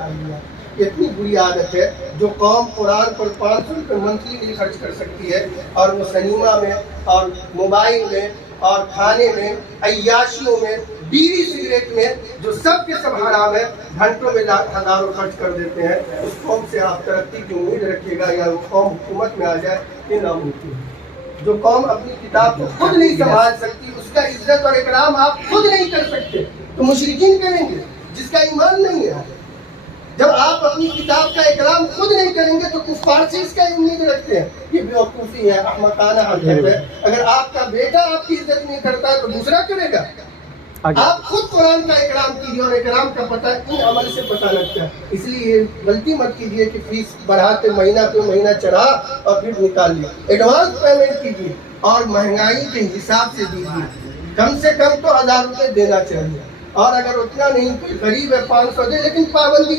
نکال لیا. اتنی بری عادت ہے. جو قوم قرآن پر 500 روپے منتھلی نہیں خرچ کر سکتی ہے اور وہ سنیما میں اور موبائل میں اور کھانے میں، عیاشیوں میں، بیڑی سگریٹ میں، جو سب کے سب حرام ہے، گھنٹوں میں ہزاروں خرچ کر دیتے ہیں، اس قوم سے آپ ترقی کی امید رکھیے گا یا وہ قوم حکومت میں آ جائے، یہ ناممکن ہے. جو قوم اپنی کتاب کو خود نہیں سنبھال سکتی، اس کا عزت اور اکرام آپ خود نہیں کر سکتے تو مشرکین کریں گے جس کا ایمان نہیں ہے. جب آپ اپنی کتاب کا اکرام خود نہیں کریں گے تو کفار سے اس کا امید رکھتے ہیں. یہ بیوقوفی ہے، احمقانہ حرکت ہے. اگر آپ کا بیٹا آپ کی عزت نہیں کرتا ہے تو دوسرا کرے گا. آپ خود قرآن کا اکرام کیجیے اور اکرام کا پتہ ان عمل سے پتہ لگتا ہے. اس لیے غلطی مت کیجیے کہ فیس بڑھاتے مہینہ پہ مہینہ چڑھا اور پھر نکال لیا. ایڈوانس پیمنٹ کیجیے اور مہنگائی کے حساب سے دیجیے. کم سے کم تو 1000 روپے دینا چاہیے، اور اگر اتنا نہیں کوئی غریب ہے 500 دے، لیکن پابندی